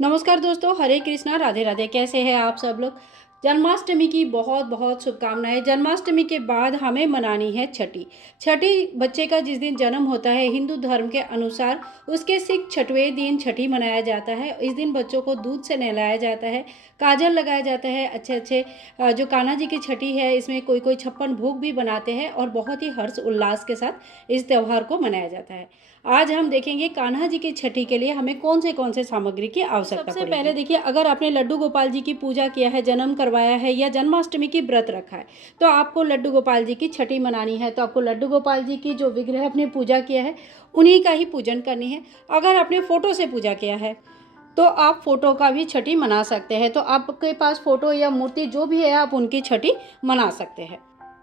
नमस्कार दोस्तों, हरे कृष्णा, राधे राधे। कैसे हैं आप सब लोग। जन्माष्टमी की बहुत बहुत शुभकामनाएं। जन्माष्टमी के बाद हमें मनानी है छठी। छठी बच्चे का जिस दिन जन्म होता है हिंदू धर्म के अनुसार उसके सिख छठवें दिन छठी मनाया जाता है। इस दिन बच्चों को दूध से नहलाया जाता है, काजल लगाया जाता है। अच्छे अच्छे जो कान्हा जी की छठी है इसमें कोई कोई 56 भोग भी बनाते हैं और बहुत ही हर्ष उल्लास के साथ इस त्यौहार को मनाया जाता है। आज हम देखेंगे कान्हा जी की छठी के लिए हमें कौन से सामग्री की आवश्यकता सबसे पहले देखिए, अगर आपने लड्डू गोपाल जी की पूजा किया है, जन्म करवाया है या जन्माष्टमी की व्रत रखा है तो आपको लड्डू गोपाल जी की छठी मनानी है। तो आपको लड्डू गोपाल जी की जो विग्रह आपने पूजा किया है उन्हीं का ही पूजन करनी है। अगर आपने फोटो से पूजा किया है तो आप फोटो का भी छठी मना सकते हैं। तो आपके पास फोटो या मूर्ति जो भी है आप उनकी छठी मना सकते हैं।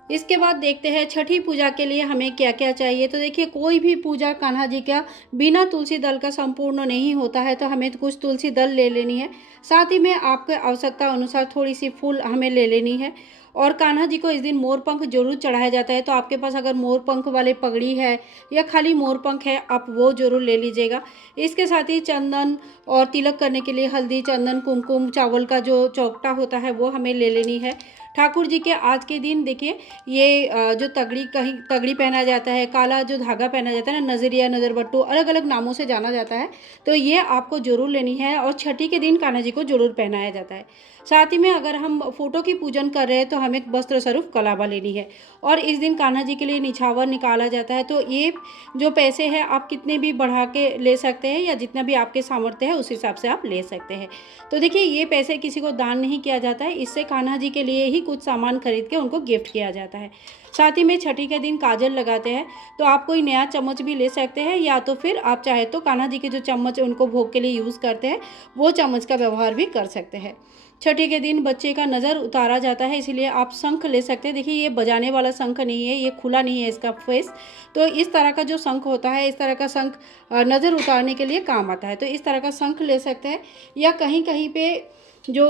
इसके बाद देखते हैं छठी पूजा के लिए हमें क्या क्या चाहिए। तो देखिए, कोई भी पूजा कान्हा जी का बिना तुलसी दल का संपूर्ण नहीं होता है, तो हमें तो कुछ तुलसी दल ले लेनी है। साथ ही में आपके आवश्यकता अनुसार थोड़ी सी फूल हमें ले लेनी है। और कान्हा जी को इस दिन मोर पंख जरूर चढ़ाया जाता है। तो आपके पास अगर मोर पंख वाले पगड़ी है या खाली मोर पंख है आप वो जरूर ले लीजिएगा। इसके साथ ही चंदन और तिलक करने के लिए हल्दी, चंदन, कुमकुम, चावल का जो चौकटा होता है वो हमें ले लेनी है। ठाकुर जी के आज के दिन देखिए, ये जो तगड़ी कहीं तगड़ी पहना जाता है, काला जो धागा पहना जाता है ना, नजरिया, नज़रबट्टू, अलग अलग नामों से जाना जाता है। तो ये आपको जरूर लेनी है और छठी के दिन कान्हा जी को जरूर पहनाया जाता है। साथ ही में अगर हम फोटो की पूजन कर रहे हैं तो हमें वस्त्र स्वरूप कलावा लेनी है। और इस दिन कान्हा जी के लिए निछावर निकाला जाता है। तो ये जो पैसे हैं आप कितने भी बढ़ा के ले सकते हैं या जितना भी आपके सामर्थ्य है उस हिसाब से आप ले सकते हैं। तो देखिए, ये पैसे किसी को दान नहीं किया जाता है, इससे कान्हा जी के लिए ही कुछ सामान खरीद के उनको गिफ्ट किया जाता है। साथ ही में छठी के दिन काजल लगाते हैं। तो आप कोई नया चम्मच भी ले सकते हैं या तो फिर आप चाहे तो कान्हा जी के जो चम्मच उनको भोग के लिए यूज़ करते हैं वो चम्मच का व्यवहार भी कर सकते हैं। छठी के दिन बच्चे का नज़र उतारा जाता है, इसीलिए आप शंख ले सकते हैं। देखिए, ये बजाने वाला शंख नहीं है, ये खुला नहीं है इसका फेस। तो इस तरह का जो शंख होता है, इस तरह का शंख नज़र उतारने के लिए काम आता है। तो इस तरह का शंख ले सकते हैं। या कहीं कहीं पे जो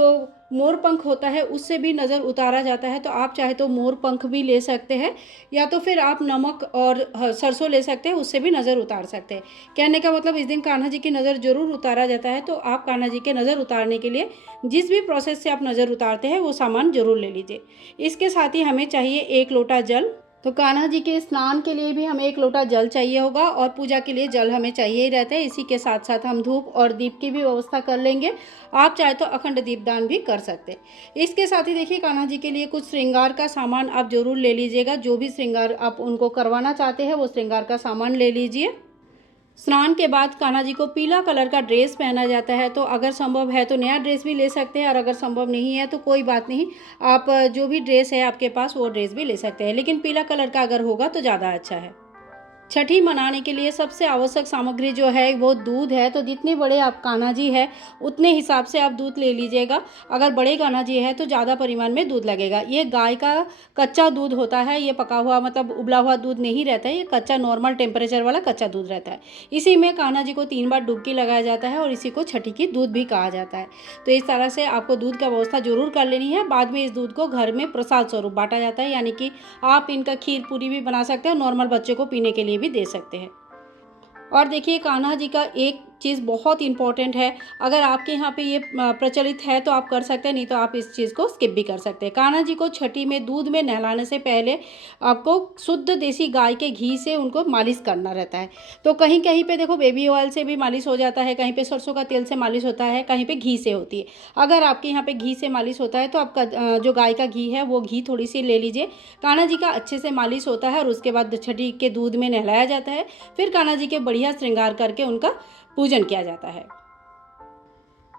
मोर पंख होता है उससे भी नज़र उतारा जाता है, तो आप चाहे तो मोर पंख भी ले सकते हैं या तो फिर आप नमक और सरसों ले सकते हैं, उससे भी नज़र उतार सकते हैं। कहने का मतलब इस दिन कान्हा जी की नज़र जरूर उतारा जाता है। तो आप कान्हा जी के नज़र उतारने के लिए जिस भी प्रोसेस से आप नज़र उतारते हैं वो सामान जरूर ले लीजिए। इसके साथ ही हमें चाहिए 1 लोटा जल। तो कान्हा जी के स्नान के लिए भी हमें 1 लोटा जल चाहिए होगा और पूजा के लिए जल हमें चाहिए ही रहता है। इसी के साथ साथ हम धूप और दीप की भी व्यवस्था कर लेंगे। आप चाहे तो अखंड दीपदान भी कर सकते हैं। इसके साथ ही देखिए, कान्हा जी के लिए कुछ श्रृंगार का सामान आप जरूर ले लीजिएगा। जो भी श्रृंगार आप उनको करवाना चाहते हैं वो श्रृंगार का सामान ले लीजिए। स्नान के बाद कान्हा जी को पीला कलर का ड्रेस पहना जाता है। तो अगर संभव है तो नया ड्रेस भी ले सकते हैं और अगर संभव नहीं है तो कोई बात नहीं, आप जो भी ड्रेस है आपके पास वो ड्रेस भी ले सकते हैं, लेकिन पीला कलर का अगर होगा तो ज़्यादा अच्छा है। छठी मनाने के लिए सबसे आवश्यक सामग्री जो है वो दूध है। तो जितने बड़े आप कान्हा जी है उतने हिसाब से आप दूध ले लीजिएगा। अगर बड़े कान्हा जी है तो ज़्यादा परिमाण में दूध लगेगा। ये गाय का कच्चा दूध होता है, ये पका हुआ मतलब उबला हुआ दूध नहीं रहता है, ये कच्चा नॉर्मल टेम्परेचर वाला कच्चा दूध रहता है। इसी में कान्हा जी को 3 बार डुबकी लगाया जाता है और इसी को छठी की दूध भी कहा जाता है। तो इस तरह से आपको दूध का व्यवस्था जरूर कर लेनी है। बाद में इस दूध को घर में प्रसाद स्वरूप बांटा जाता है, यानी कि आप इनका खीर पूरी भी बना सकते हैं और नॉर्मल बच्चे को पीने के लिए भी दे सकते हैं। और देखिए, कान्हा जी का एक चीज़ बहुत इंपॉर्टेंट है। अगर आपके यहाँ पे ये प्रचलित है तो आप कर सकते हैं, नहीं तो आप इस चीज़ को स्किप भी कर सकते हैं। कान्हा जी को छठी में दूध में नहलाने से पहले आपको शुद्ध देसी गाय के घी से उनको मालिश करना रहता है। तो कहीं कहीं पे देखो बेबी ऑयल से भी मालिश हो जाता है, कहीं पे सरसों का तेल से मालिश होता है, कहीं पे घी से होती है। अगर आपके यहाँ पे घी से मालिश होता है तो आपका जो गाय का घी है वो घी थोड़ी सी ले लीजिए। कान्हा जी का अच्छे से मालिश होता है और उसके बाद छठी के दूध में नहलाया जाता है। फिर कान्हा जी के बढ़िया श्रृंगार करके उनका पूजन किया जाता है।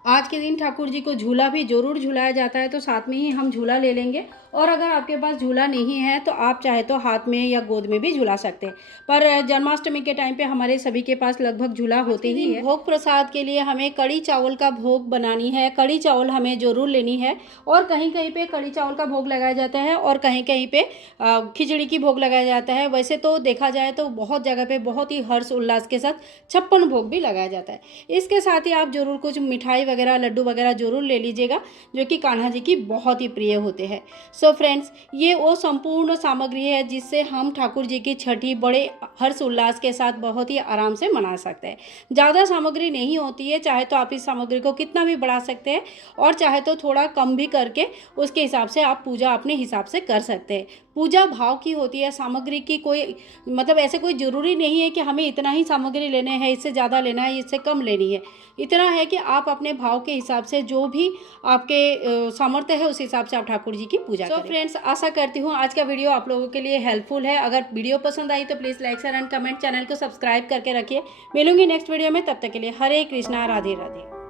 आज के दिन ठाकुर जी को झूला भी जरूर झुलाया जाता है, तो साथ में ही हम झूला ले लेंगे। और अगर आपके पास झूला नहीं है तो आप चाहे तो हाथ में या गोद में भी झूला सकते हैं, पर जन्माष्टमी के टाइम पे हमारे सभी के पास लगभग झूला होते ही है। भोग प्रसाद के लिए हमें कड़ी चावल का भोग बनानी है, कड़ी चावल हमें जरूर लेनी है। और कहीं कहीं पे कड़ी चावल का भोग लगाया जाता है और कहीं कहीं पे खिचड़ी की भोग लगाया जाता है। वैसे तो देखा जाए तो बहुत जगह पे बहुत ही हर्ष उल्लास के साथ 56 भोग भी लगाया जाता है। इसके साथ ही आप जरूर कुछ मिठाई वगैरह, लड्डू वगैरह ज़रूर ले लीजिएगा, जो कि कान्हा जी की बहुत ही प्रिय होते हैं। सो फ्रेंड्स, ये वो संपूर्ण सामग्री है जिससे हम ठाकुर जी की छठी बड़े हर्ष उल्लास के साथ बहुत ही आराम से मना सकते हैं। ज़्यादा सामग्री नहीं होती है, चाहे तो आप इस सामग्री को कितना भी बढ़ा सकते हैं और चाहे तो थोड़ा कम भी करके उसके हिसाब से आप पूजा अपने हिसाब से कर सकते हैं। पूजा भाव की होती है, सामग्री की कोई मतलब ऐसे कोई ज़रूरी नहीं है कि हमें इतना ही सामग्री लेने हैं, इससे ज़्यादा लेना है, इससे कम लेनी है। इतना है कि आप अपने भाव के हिसाब से जो भी आपके सामर्थ्य है उस हिसाब से आप ठाकुर जी की पूजा करें। फ्रेंड्स, आशा करती हूँ आज का वीडियो आप लोगों के लिए हेल्पफुल है। अगर वीडियो पसंद आई तो please like share and comment, channel को सब्सक्राइब करके रखिए। मिलूंगी नेक्स्ट वीडियो में, तब तक के लिए हरे कृष्णा, राधे राधे।